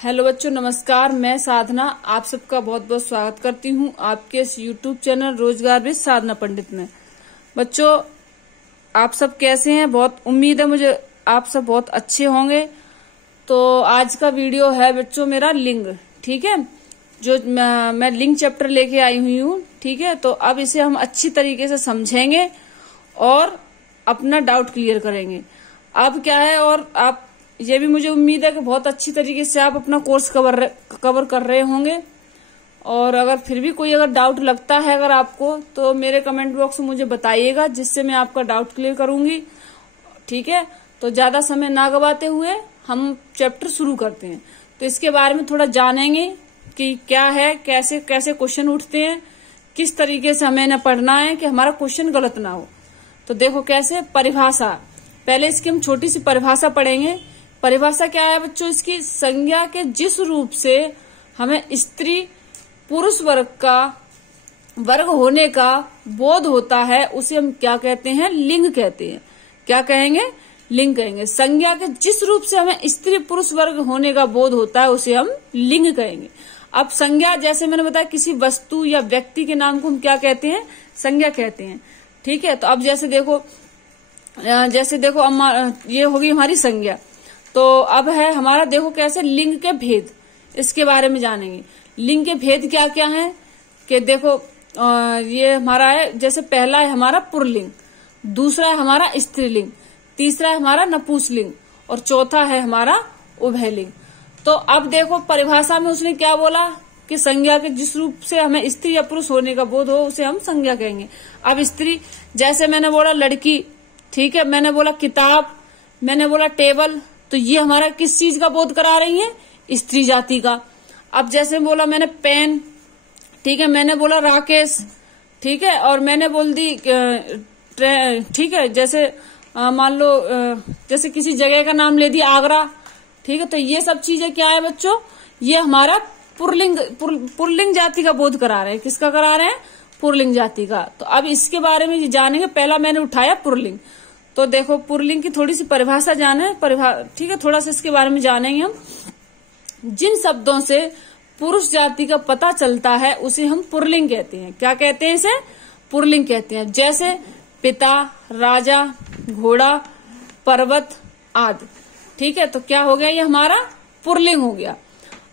Hello बच्चों, नमस्कार। मैं साधना आप सबका बहुत बहुत स्वागत करती हूँ आपके इस यूट्यूब चैनल रोजगार विद साधना पंडित में। बच्चों, आप सब कैसे हैं? बहुत उम्मीद है मुझे आप सब बहुत अच्छे होंगे। तो आज का वीडियो है बच्चों मेरा लिंग, ठीक है, जो मैं लिंग चैप्टर लेके आई हुई हूँ, ठीक है। तो अब इसे हम अच्छी तरीके से समझेंगे और अपना डाउट क्लियर करेंगे। अब क्या है, और आप ये भी मुझे उम्मीद है कि बहुत अच्छी तरीके से आप अपना कोर्स कवर कर रहे होंगे। और अगर फिर भी कोई अगर डाउट लगता है अगर आपको, तो मेरे कमेंट बॉक्स में मुझे बताइएगा, जिससे मैं आपका डाउट क्लियर करूंगी, ठीक है। तो ज्यादा समय ना गवाते हुए हम चैप्टर शुरू करते हैं। तो इसके बारे में थोड़ा जानेंगे कि क्या है, कैसे कैसे क्वेश्चन उठते हैं, किस तरीके से हमें न पढ़ना है कि हमारा क्वेश्चन गलत ना हो। तो देखो कैसे, परिभाषा, पहले इसकी हम छोटी सी परिभाषा पढ़ेंगे। परिभाषा क्या है बच्चों? इसकी संज्ञा के जिस रूप से हमें स्त्री पुरुष वर्ग होने का बोध होता है, उसे हम क्या कहते हैं? लिंग कहते हैं। क्या कहेंगे? लिंग कहेंगे। संज्ञा के जिस रूप से हमें स्त्री पुरुष वर्ग होने का बोध होता है, उसे हम लिंग कहेंगे। अब संज्ञा, जैसे मैंने बताया, किसी वस्तु या व्यक्ति के नाम को हम क्या कहते हैं? संज्ञा कहते हैं, ठीक है। तो अब जैसे देखो ये होगी हमारी संज्ञा। तो अब है हमारा, देखो कैसे लिंग के भेद, इसके बारे में जानेंगे। लिंग के भेद क्या क्या हैं कि देखो, ये हमारा है, जैसे पहला है हमारा पुल्लिंग, दूसरा है हमारा स्त्रीलिंग, तीसरा है हमारा नपुंसकलिंग और चौथा है हमारा उभयलिंग। तो अब देखो परिभाषा में उसने क्या बोला कि संज्ञा के जिस रूप से हमें स्त्री या पुरुष होने का बोध हो, उसे हम संज्ञा कहेंगे। अब स्त्री, जैसे मैंने बोला लड़की, ठीक है, मैंने बोला किताब, मैंने बोला टेबल, तो ये हमारा किस चीज का बोध करा रही है? स्त्री जाति का। अब जैसे बोला मैंने पेन, ठीक है, मैंने बोला राकेश, ठीक है, और मैंने बोल दी ठीक है, जैसे मान लो जैसे किसी जगह का नाम ले दिया आगरा, ठीक है। तो ये सब चीजें क्या है बच्चों? ये हमारा पुल्लिंग जाति का बोध करा रहे हैं। किसका करा रहे हैं? पुल्लिंग जाति का। तो अब इसके बारे में जानेंगे। पहला मैंने उठाया पुल्लिंग। तो देखो पुल्लिंग की थोड़ी सी परिभाषा जाने, ठीक है, थोड़ा सा इसके बारे में जानेंगे हम। जिन शब्दों से पुरुष जाति का पता चलता है, उसे हम पुल्लिंग कहते हैं। क्या कहते हैं? इसे पुल्लिंग कहते हैं। जैसे पिता, राजा, घोड़ा, पर्वत आदि, ठीक है। तो क्या हो गया? ये हमारा पुल्लिंग हो गया।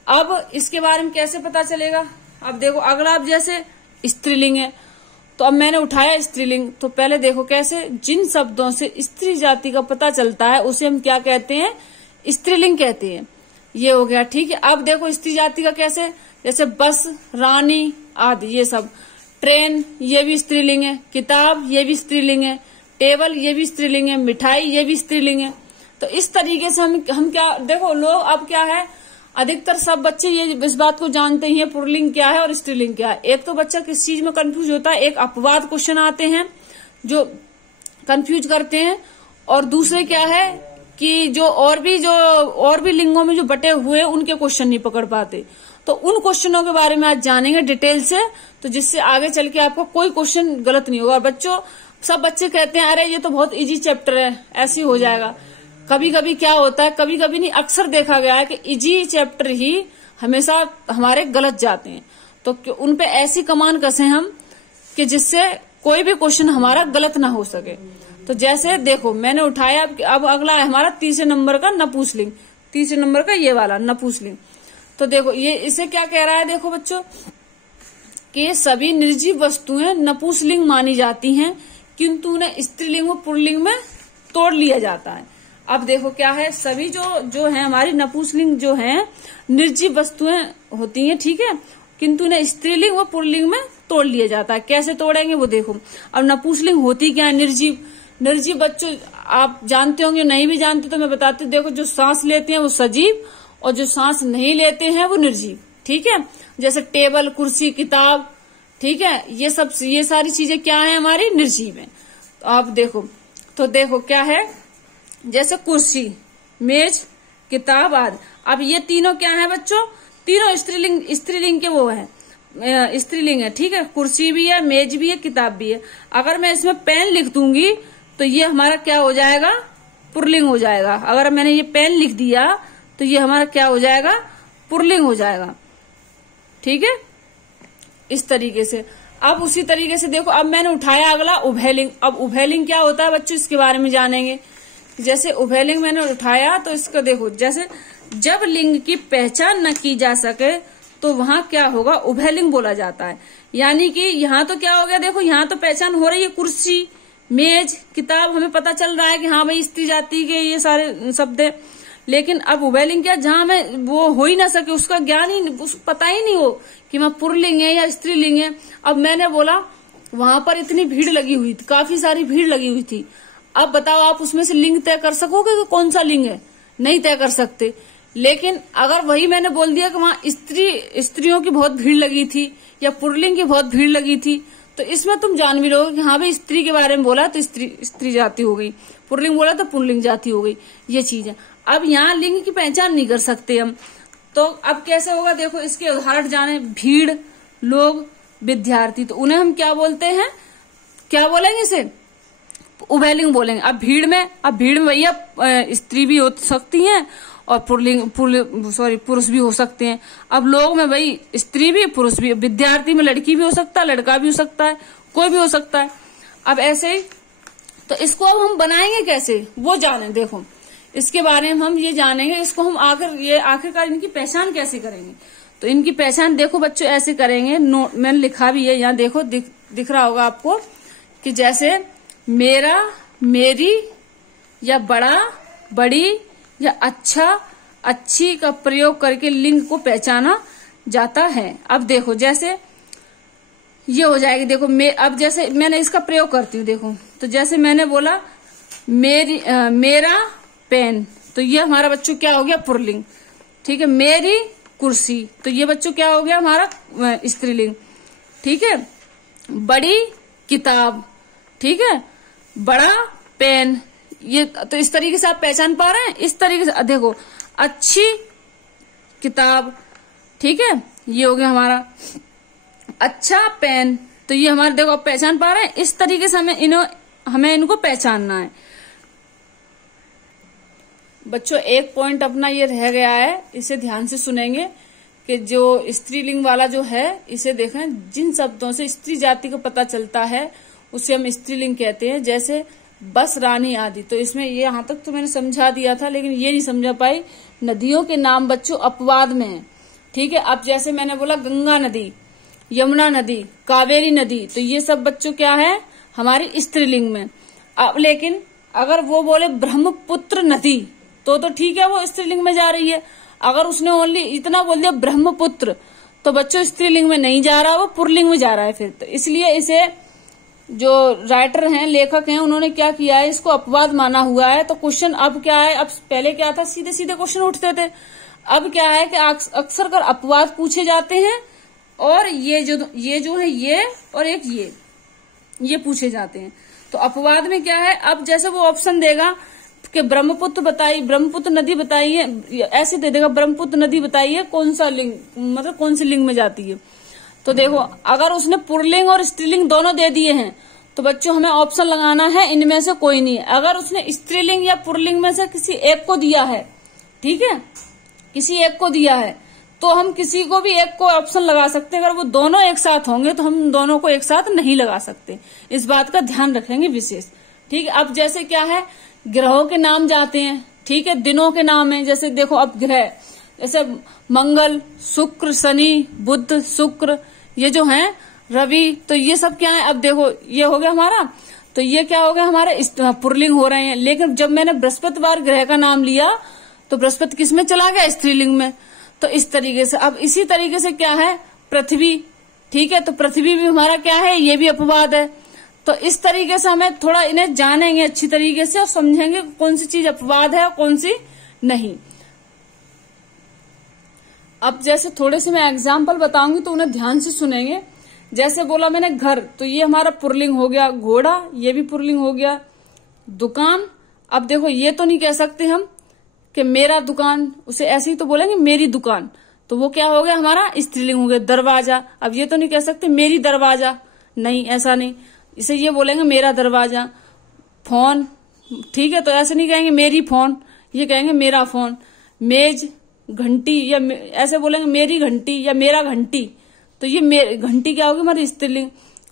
अब इसके बारे में कैसे पता चलेगा? अब देखो अगला, अब जैसे स्त्रीलिंग है, तो अब मैंने उठाया स्त्रीलिंग। तो पहले देखो कैसे, जिन शब्दों से स्त्री जाति का पता चलता है, उसे हम क्या कहते हैं? स्त्रीलिंग कहते हैं। ये हो गया, ठीक है। अब देखो स्त्री जाति का कैसे, जैसे बस, रानी आदि, ये सब। ट्रेन, ये भी स्त्रीलिंग है। किताब, ये भी स्त्रीलिंग है। टेबल, ये भी स्त्रीलिंग है। मिठाई, ये भी स्त्रीलिंग है। तो इस तरीके से हम क्या, देखो लोग अब क्या है, अधिकतर सब बच्चे ये इस बात को जानते ही है पुल्लिंग क्या है और स्त्रीलिंग क्या है। एक तो बच्चा किस चीज में कंफ्यूज होता है, एक अपवाद क्वेश्चन आते हैं जो कंफ्यूज करते हैं, और दूसरे क्या है कि जो और भी लिंगों में जो बटे हुए उनके क्वेश्चन नहीं पकड़ पाते। तो उन क्वेश्चनों के बारे में आज जानेंगे डिटेल से, तो जिससे आगे चल के आपको कोई क्वेश्चन गलत नहीं होगा। और बच्चों, सब बच्चे कहते हैं अरे ये तो बहुत इजी चैप्टर है, ऐसे हो जाएगा। कभी कभी क्या होता है, कभी कभी नहीं, अक्सर देखा गया है कि इजी चैप्टर ही हमेशा हमारे गलत जाते हैं। तो उन पे ऐसी कमान कसें हम कि जिससे कोई भी क्वेश्चन हमारा गलत ना हो सके। तो जैसे देखो मैंने उठाया, अब अगला है हमारा तीसरे नंबर का नपुंसकलिंग, तीसरे नंबर का ये वाला नपुंसकलिंग। तो देखो ये इसे क्या कह रहा है, देखो बच्चों कि सभी निर्जीव वस्तुएं नपुंसकलिंग मानी जाती हैं, किंतु उन्हें स्त्रीलिंग और पुल्लिंग में तोड़ लिया जाता है। अब देखो क्या है, सभी जो है हमारी नपुंसकलिंग जो है निर्जीव वस्तुएं होती हैं, ठीक है, किंतु उन्हें स्त्रीलिंग व पुल्लिंग में तोड़ लिया जाता है। कैसे तोड़ेंगे वो देखो। अब नपुंसकलिंग होती क्या है? निर्जीव बच्चों आप जानते होंगे, नहीं भी जानते तो मैं बताती हूँ। देखो जो सांस लेते हैं वो सजीव, और जो सांस नहीं लेते हैं वो निर्जीव, ठीक है। जैसे टेबल, कुर्सी, किताब, ठीक है, ये सारी चीजें क्या है? हमारी निर्जीव है। तो आप देखो, तो देखो क्या है, जैसे कुर्सी, मेज, किताब आदि। अब ये तीनों क्या है बच्चों? तीनों स्त्रीलिंग के वो है, स्त्रीलिंग है, ठीक है। कुर्सी भी है, मेज भी है, किताब भी है। अगर मैं इसमें पेन लिख दूंगी तो ये हमारा क्या हो जाएगा? पुल्लिंग हो जाएगा। अगर मैंने ये पेन लिख दिया तो ये हमारा क्या हो जाएगा? पुल्लिंग हो जाएगा। ठीक है, इस तरीके से। अब उसी तरीके से देखो, अब मैंने उठाया अगला उभयलिंग। अब उभयलिंग क्या होता है बच्चों, इसके बारे में जानेंगे। जैसे उभयलिंग मैंने उठाया तो इसको देखो, जैसे जब लिंग की पहचान न की जा सके तो वहां क्या होगा, उभयलिंग बोला जाता है। यानी कि यहाँ तो क्या हो गया, देखो यहाँ तो पहचान हो रही है, कुर्सी, मेज, किताब, हमें पता चल रहा है कि हाँ भाई स्त्री जाति के ये सारे शब्द है। लेकिन अब उभयलिंग क्या, जहां में वो हो ही ना सके, उसका ज्ञान ही, पता ही नहीं हो कि वहां पुल्लिंग है या स्त्रीलिंग है। अब मैंने बोला वहां पर इतनी भीड़ लगी हुई थी, काफी सारी भीड़ लगी हुई थी। अब बताओ आप उसमें से लिंग तय कर सकोगे कि कौन सा लिंग है? नहीं तय कर सकते। लेकिन अगर वही मैंने बोल दिया कि वहां स्त्रियों की बहुत भीड़ लगी थी या पुल्लिंग की बहुत भीड़ लगी थी, तो इसमें तुम जान भी रहोगे कि हाँ भाई स्त्री के बारे में बोला तो स्त्री जाति हो गई, पुल्लिंग बोला तो पुल्लिंग जाति हो गई, ये चीज है। अब यहाँ लिंग की पहचान नहीं कर सकते हम, तो अब कैसे होगा, देखो इसके उदाहरण जाने। भीड़, लोग, विद्यार्थी, तो उन्हें हम क्या बोलते हैं, क्या बोलेंगे इसे, उभयलिंग बोलेंगे। अब भीड़ में भैया स्त्री भी हो सकती हैं और पुरुष भी हो सकते हैं। अब लोग में भाई स्त्री भी, पुरुष भी, विद्यार्थी में लड़की भी हो सकता है, लड़का भी हो सकता है, कोई भी हो सकता है। अब ऐसे ही, तो इसको अब हम बनाएंगे कैसे, वो जाने। देखो इसके बारे में हम ये जानेंगे, इसको हम आखिरकार इनकी पहचान कैसे करेंगे। तो इनकी पहचान देखो बच्चों ऐसे करेंगे, मैंने लिखा भी है यहाँ, देखो दिख रहा होगा आपको कि जैसे मेरा, मेरी, या बड़ा, बड़ी, या अच्छा, अच्छी का प्रयोग करके लिंग को पहचाना जाता है। अब देखो जैसे ये हो जाएगी, देखो अब जैसे मैंने इसका प्रयोग करती हूँ, देखो तो जैसे मैंने बोला मेरा पेन, तो ये हमारा बच्चों क्या हो गया, पुल्लिंग। ठीक है, मेरी कुर्सी, तो ये बच्चों क्या हो गया हमारा, स्त्रीलिंग। ठीक है, बड़ी किताब, ठीक है, बड़ा पेन, ये तो इस तरीके से आप पहचान पा रहे हैं। इस तरीके से देखो, अच्छी किताब, ठीक है, ये हो गया हमारा अच्छा पेन, तो ये हमारे देखो आप पहचान पा रहे हैं। इस तरीके से हमें इनको पहचानना है। बच्चों एक पॉइंट अपना ये रह गया है, इसे ध्यान से सुनेंगे कि जो स्त्रीलिंग वाला जो है, इसे देखें, जिन शब्दों से स्त्री जाति को पता चलता है उसे हम स्त्रीलिंग कहते हैं। जैसे बस, रानी आदि। तो इसमें ये यहाँ तक तो मैंने समझा दिया था, लेकिन ये नहीं समझा पाई, नदियों के नाम बच्चों अपवाद में है। ठीक है, अब जैसे मैंने बोला गंगा नदी, यमुना नदी, कावेरी नदी, तो ये सब बच्चों क्या है, हमारी स्त्रीलिंग में। अब लेकिन अगर वो बोले ब्रह्मपुत्र नदी, तो ठीक है, वो स्त्रीलिंग में जा रही है। अगर उसने ओनली इतना बोल दिया ब्रह्मपुत्र, तो बच्चों स्त्रीलिंग में नहीं जा रहा, वो पुल्लिंग में जा रहा है फिर। तो इसलिए इसे जो राइटर हैं, लेखक हैं, उन्होंने क्या किया है, इसको अपवाद माना हुआ है। तो क्वेश्चन अब क्या है, अब पहले क्या था, सीधे सीधे क्वेश्चन उठते थे। अब क्या है कि अक्सर कर अपवाद पूछे जाते हैं, और ये जो है ये और एक ये पूछे जाते हैं। तो अपवाद में क्या है, अब जैसे वो ऑप्शन देगा कि ब्रह्मपुत्र नदी बताइए, ऐसे दे देगा ब्रह्मपुत्र नदी बताइए कौन सा लिंग, मतलब कौन सी लिंग में जाती है। तो देखो अगर उसने पुल्लिंग और स्त्रीलिंग दोनों दे दिए हैं, तो बच्चों हमें ऑप्शन लगाना है, इनमें से कोई नहीं है। अगर उसने स्त्रीलिंग या पुल्लिंग में से किसी एक को दिया है, ठीक है, किसी एक को दिया है, तो हम किसी को भी एक को ऑप्शन लगा सकते हैं। अगर वो दोनों एक साथ होंगे तो हम दोनों को एक साथ नहीं लगा सकते। इस बात का ध्यान रखेंगे विशेष। ठीक है, अब जैसे क्या है, ग्रहों के नाम जाते हैं, ठीक है, दिनों के नाम है। जैसे देखो अब ग्रह, जैसे मंगल, शुक्र, शनि, बुध, शुक्र, ये जो हैं, रवि, तो ये सब क्या है। अब देखो ये हो गया हमारा, तो ये क्या हो गया हमारे पुल्लिंग हो रहे हैं। लेकिन जब मैंने बृहस्पतिवार ग्रह का नाम लिया तो बृहस्पति किस में चला गया, स्त्रीलिंग में। तो इस तरीके से, अब इसी तरीके से क्या है, पृथ्वी, ठीक है, तो पृथ्वी भी हमारा क्या है, ये भी अपवाद है। तो इस तरीके से हमें थोड़ा इन्हें जानेंगे अच्छी तरीके से और समझेंगे कौन सी चीज अपवाद है और कौन सी नहीं। अब जैसे थोड़े से मैं एग्जाम्पल बताऊंगी तो उन्हें ध्यान से सुनेंगे। जैसे बोला मैंने घर, तो ये हमारा पुल्लिंग हो गया। घोड़ा, ये भी पुल्लिंग हो गया। दुकान, अब देखो ये तो नहीं कह सकते हम कि मेरा दुकान, उसे ऐसे ही तो बोलेंगे मेरी दुकान, तो वो क्या हो गया हमारा, स्त्रीलिंग हो गया। दरवाजा, अब ये तो नहीं कह सकते मेरी दरवाजा, नहीं, ऐसा नहीं, इसे ये बोलेंगे मेरा दरवाजा। फोन, ठीक है, तो ऐसे नहीं कहेंगे मेरी फोन, ये कहेंगे मेरा फोन। मेज, घंटी, या ऐसे बोलेंगे मेरी घंटी या मेरा घंटी, तो ये घंटी क्या होगी हमारी स्त्रीलिंग।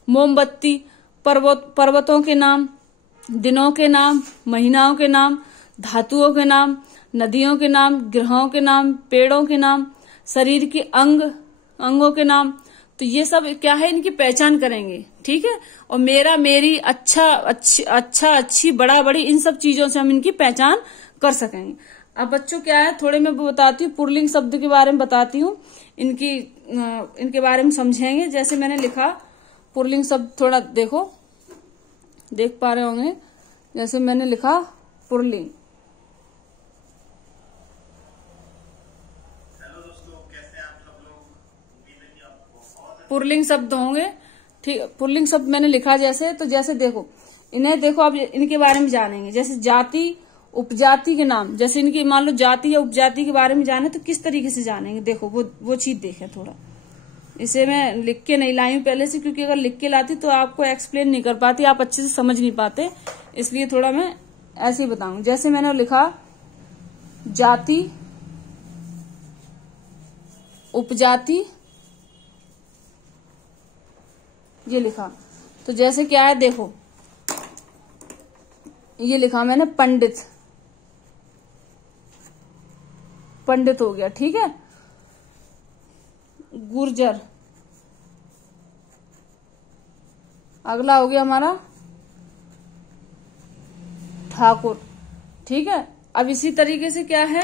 मोमबत्ती, पर्वतों के नाम, दिनों के नाम, महीनाओं के नाम, धातुओं के नाम, नदियों के नाम, ग्रहों के नाम, पेड़ों के नाम, शरीर के अंगों के नाम। तो ये सब क्या है, इनकी पहचान करेंगे, ठीक है। और मेरा, मेरी, अच्छा, अच्छी, बड़ा, बड़ी, इन सब चीजों से हम इनकी पहचान कर सकेंगे। अब बच्चों क्या है, थोड़े मैं बताती हूँ, पुल्लिंग शब्द के बारे में बताती हूँ, इनके बारे में समझेंगे। जैसे मैंने लिखा पुल्लिंग शब्द, थोड़ा देखो, देख पा रहे होंगे। जैसे मैंने लिखा पुल्लिंग, पुल्लिंग शब्द होंगे, ठीक। पुल्लिंग शब्द मैंने लिखा जैसे, तो जैसे देखो, इन्हें देखो, अब इनके बारे में जानेंगे। जैसे जाति, उपजाति के नाम, जैसे इनकी मान लो जाति या उपजाति के बारे में जाने तो किस तरीके से जानेंगे, देखो वो चीज देखें थोड़ा। इसे मैं लिख के नहीं लाई हूं पहले से, क्योंकि अगर लिख के लाती तो आपको एक्सप्लेन नहीं कर पाती, आप अच्छे से समझ नहीं पाते, इसलिए थोड़ा मैं ऐसे ही बताऊं। जैसे मैंने लिखा जाति, उपजाति, ये लिखा। तो जैसे क्या है देखो, ये लिखा मैंने पंडित, पंडित हो गया, ठीक है। गुर्जर, अगला हो गया हमारा ठाकुर, ठीक है। अब इसी तरीके से क्या है,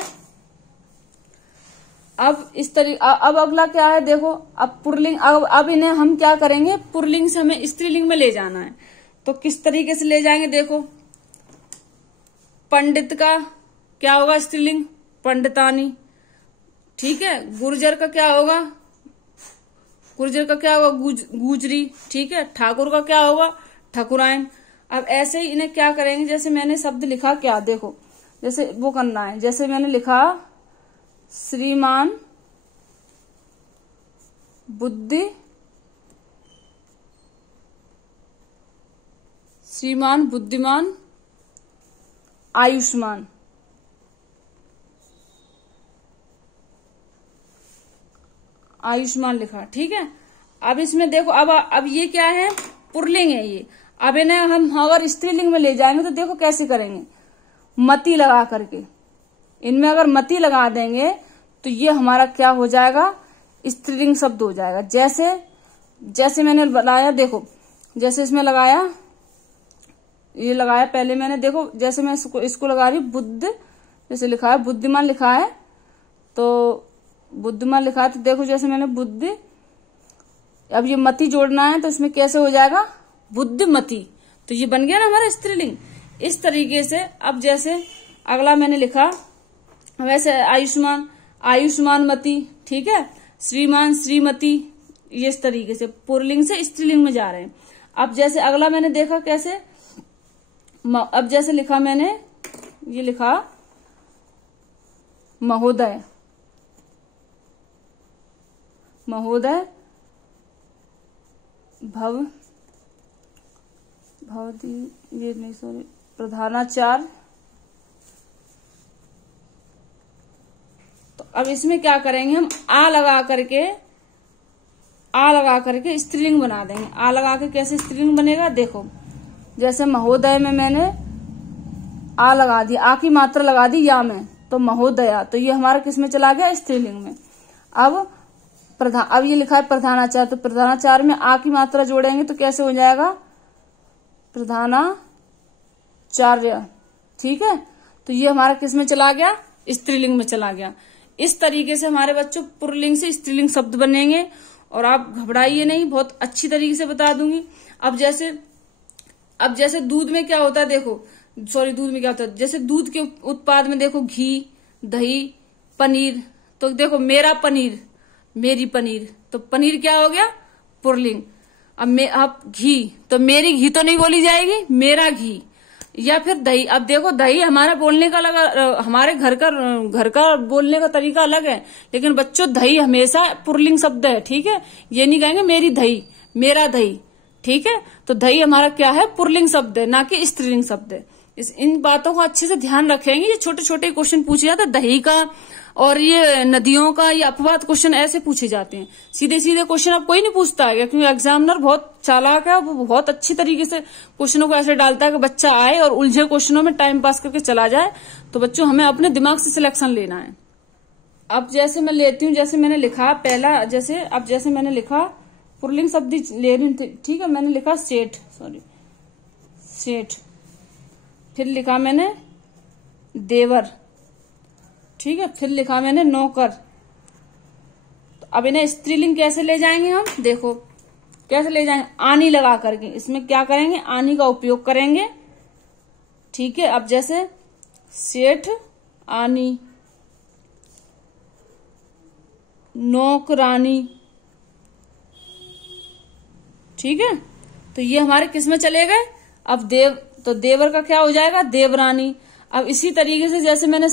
अब अगला क्या है देखो, अब पुल्लिंग, अब इन्हें हम क्या करेंगे, पुल्लिंग से हमें स्त्रीलिंग में ले जाना है। तो किस तरीके से ले जाएंगे देखो, पंडित का क्या होगा स्त्रीलिंग, पंडितानी, ठीक है। गुर्जर का क्या होगा, गुजरी, ठीक है। ठाकुर का क्या होगा, ठकुराइन। अब ऐसे ही इन्हें क्या करेंगे, जैसे मैंने शब्द लिखा क्या देखो, जैसे वो करना है। जैसे मैंने लिखा श्रीमान, बुद्धिमान, आयुष्मान, लिखा, ठीक है। अब इसमें देखो, अब ये क्या है, पुल्लिंग है ये। अब इन्हें हम अगर स्त्रीलिंग में ले जाएंगे तो देखो कैसे करेंगे, मति लगा करके, इनमें अगर मति लगा देंगे तो ये हमारा क्या हो जाएगा, स्त्रीलिंग शब्द हो जाएगा। जैसे मैंने बताया देखो, जैसे इसमें लगाया, ये लगाया पहले मैंने, देखो जैसे मैं इसको लगा रही बुद्ध, जैसे लिखा है बुद्धिमान लिखा है, तो बुद्धिमान लिखा है, तो देखो जैसे मैंने बुद्धि, अब ये मति जोड़ना है तो इसमें कैसे हो जाएगा, बुद्धिमती, तो ये बन गया ना हमारा स्त्रीलिंग। इस तरीके से अब जैसे अगला मैंने लिखा वैसे आयुष्मान मती, ठीक है। श्रीमान, श्रीमती, ये इस तरीके से पुल्लिंग से स्त्रीलिंग में जा रहे हैं। अब जैसे अगला मैंने देखा कैसे, अब जैसे लिखा मैंने, ये लिखा महोदय, प्रधानाचार्य। तो अब इसमें क्या करेंगे हम, आ लगा करके स्त्रीलिंग बना देंगे। आ लगा के कैसे स्त्रीलिंग बनेगा देखो, जैसे महोदय में मैंने आ लगा दी, आ की मात्रा लगा दी या में, तो महोदया, तो ये हमारा किस में चला गया, स्त्रीलिंग में। अब ये लिखा है प्रधानाचार्य, तो प्रधानाचार्य में आ की मात्रा जोड़ेंगे तो कैसे हो जाएगा, प्रधानाचार्य, ठीक है। तो ये हमारा किस में चला गया, स्त्रीलिंग में चला गया। इस तरीके से हमारे बच्चों पुल्लिंग से स्त्रीलिंग शब्द बनेंगे, और आप घबराइए नहीं, बहुत अच्छी तरीके से बता दूंगी। अब जैसे दूध में क्या होता है देखो, दूध में क्या होता है, जैसे दूध के उत्पाद में देखो घी, दही, पनीर, तो देखो मेरा पनीर, मेरी पनीर, तो पनीर क्या हो गया, पुल्लिंग। अब घी, तो मेरी घी तो नहीं बोली जाएगी, मेरा घी। या फिर दही, अब देखो दही हमारा बोलने का अलग, हमारे घर का बोलने का तरीका अलग है, लेकिन बच्चों दही हमेशा पुल्लिंग शब्द है, ठीक है। ये नहीं कहेंगे मेरी दही, मेरा दही, ठीक है। तो दही हमारा क्या है, पुल्लिंग शब्द है, ना कि स्त्रीलिंग शब्द है। इन बातों को अच्छे से ध्यान रखेंगे, ये छोटे छोटे क्वेश्चन पूछे जाते, दही का और ये नदियों का ये अपवाद क्वेश्चन ऐसे पूछे जाते हैं। सीधे सीधे क्वेश्चन अब कोई नहीं पूछता है, क्योंकि एग्जामिनर बहुत चालाक है, वो बहुत अच्छी तरीके से क्वेश्चनों को ऐसे डालता है कि बच्चा आए और उलझे क्वेश्चनों में टाइम पास करके चला जाए। तो बच्चों हमें अपने दिमाग से सिलेक्शन लेना है। अब जैसे मैं लेती हूँ, जैसे मैंने लिखा पहला, जैसे मैंने लिखा पुल्लिंग शब्द ले रही हूँ, ठीक है। मैंने लिखा सेठ, फिर लिखा मैंने देवर, ठीक है। फिर लिखा मैंने नौकर। तो अब इन्हें स्त्रीलिंग कैसे ले जाएंगे हम, देखो कैसे ले जाएंगे, आनी लगा करके। इसमें क्या करेंगे, आनी का उपयोग करेंगे, ठीक है। अब जैसे सेठ आनी, नौकरानी, ठीक है। तो ये हमारे किस में चले गए। अब तो देवर का क्या हो जाएगा, देवरानी। अब इसी तरीके से जैसे मैंने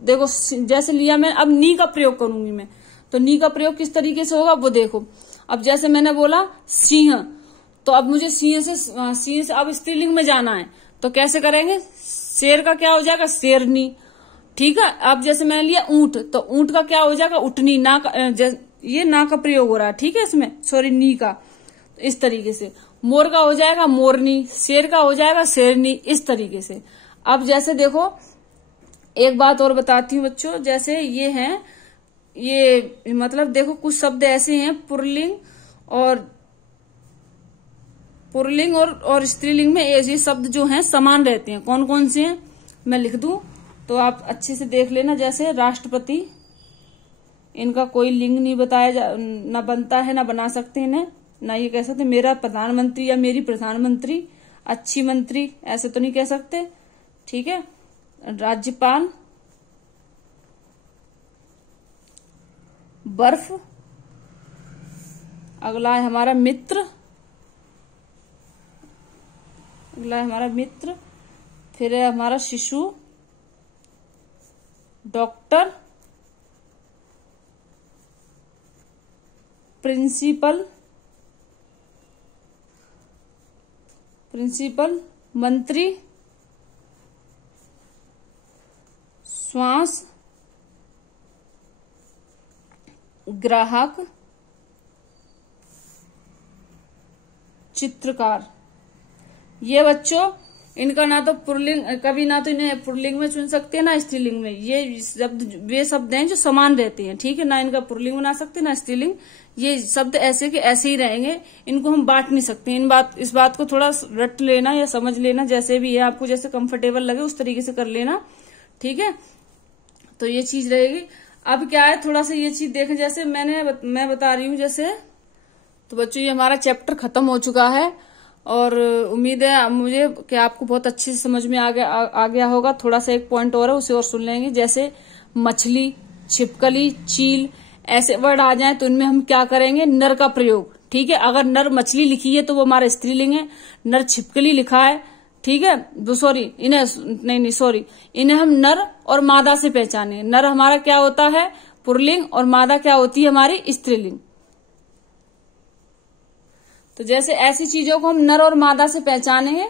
देखो जैसे लिया मैं, अब नी का प्रयोग करूंगी मैं। तो नी का प्रयोग किस तरीके से होगा वो देखो। अब जैसे मैंने बोला सिंह, तो अब मुझे सिंह से अब स्त्रीलिंग में जाना है, तो कैसे करेंगे, शेर का क्या हो जाएगा, शेरनी, ठीक है। अब जैसे मैंने लिया ऊंट, तो ऊंट का क्या हो जाएगा, उठनी। ये ना का प्रयोग हो रहा है, ठीक है, इसमें सॉरी नी का। तो इस तरीके से मोर का हो जाएगा मोरनी, शेर का हो जाएगा शेरनी, इस तरीके से। अब जैसे देखो एक बात और बताती हूँ बच्चों, जैसे ये है, ये मतलब देखो कुछ शब्द ऐसे हैं पुल्लिंग और स्त्रीलिंग में ये शब्द जो हैं समान रहते हैं। कौन कौन से हैं मैं लिख दूं तो आप अच्छे से देख लेना। जैसे राष्ट्रपति, इनका कोई लिंग नहीं बताया ना बनता है, ना बना सकते इन्हें, ना ये कह सकते मेरा प्रधानमंत्री या मेरी प्रधानमंत्री, अच्छी मंत्री, ऐसे तो नहीं कह सकते, ठीक है। राज्यपाल, बर्फ, अगला है हमारा मित्र, फिर है हमारा शिशु, डॉक्टर, प्रिंसिपल, मंत्री, श्वास, ग्राहक, चित्रकार। ये बच्चों इनका ना तो पुल्लिंग, कभी ना तो इन्हें पुल्लिंग में चुन सकते हैं ना स्त्रीलिंग में। ये शब्द हैं जो समान रहते हैं, ठीक है। ना इनका पुल्लिंग बना सकते ना स्त्रीलिंग। ये शब्द ऐसे के ऐसे ही रहेंगे, इनको हम बांट नहीं सकते। इस बात को थोड़ा रट लेना या समझ लेना, जैसे भी है आपको जैसे कंफर्टेबल लगे उस तरीके से कर लेना, ठीक है। तो ये चीज रहेगी। अब क्या है, थोड़ा सा ये चीज देखें, जैसे मैं बता रही हूँ जैसे, तो बच्चों ये हमारा चैप्टर खत्म हो चुका है और उम्मीद है मुझे कि आपको बहुत अच्छे से समझ में आ गया होगा। थोड़ा सा एक पॉइंट और है, उसे और सुन लेंगे। जैसे मछली, छिपकली, चील, ऐसे वर्ड आ जाए तो इनमें हम क्या करेंगे, नर का प्रयोग, ठीक है। अगर नर मछली लिखी है तो वो हमारा स्त्रीलिंग है। नर छिपकली लिखा है, ठीक है, इन्हें हम नर और मादा से पहचाने। नर हमारा क्या होता है, पुल्लिंग, और मादा क्या होती है हमारी स्त्रीलिंग। तो जैसे ऐसी चीजों को हम नर और मादा से पहचानेंगे,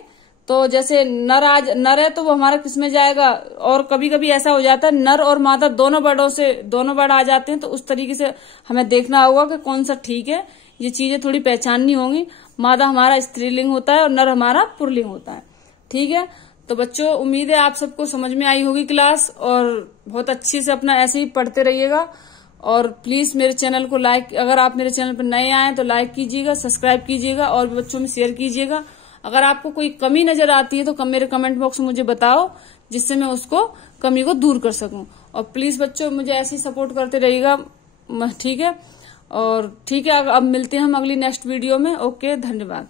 तो जैसे नर है तो वो हमारा किस में जाएगा। और कभी कभी ऐसा हो जाता है नर और मादा दोनों वर्ड आ जाते हैं, तो उस तरीके से हमें देखना होगा कि कौन सा ठीक है। ये चीजें थोड़ी पहचाननी होंगी। मादा हमारा स्त्रीलिंग होता है और नर हमारा पुल्लिंग होता है, ठीक है। तो बच्चों उम्मीद है आप सबको समझ में आई होगी क्लास, और बहुत अच्छे से अपना ऐसे ही पढ़ते रहिएगा। और प्लीज मेरे चैनल को लाइक, अगर आप मेरे चैनल पर नए आए तो लाइक कीजिएगा, सब्सक्राइब कीजिएगा और बच्चों में शेयर कीजिएगा। अगर आपको कोई कमी नजर आती है तो मेरे कमेंट बॉक्स में मुझे बताओ, जिससे मैं उसको कमी को दूर कर सकूं। और प्लीज बच्चों मुझे ऐसे ही सपोर्ट करते रहिएगा, ठीक है। और ठीक है, अब मिलते हैं हम अगली नेक्स्ट वीडियो में। ओके, धन्यवाद।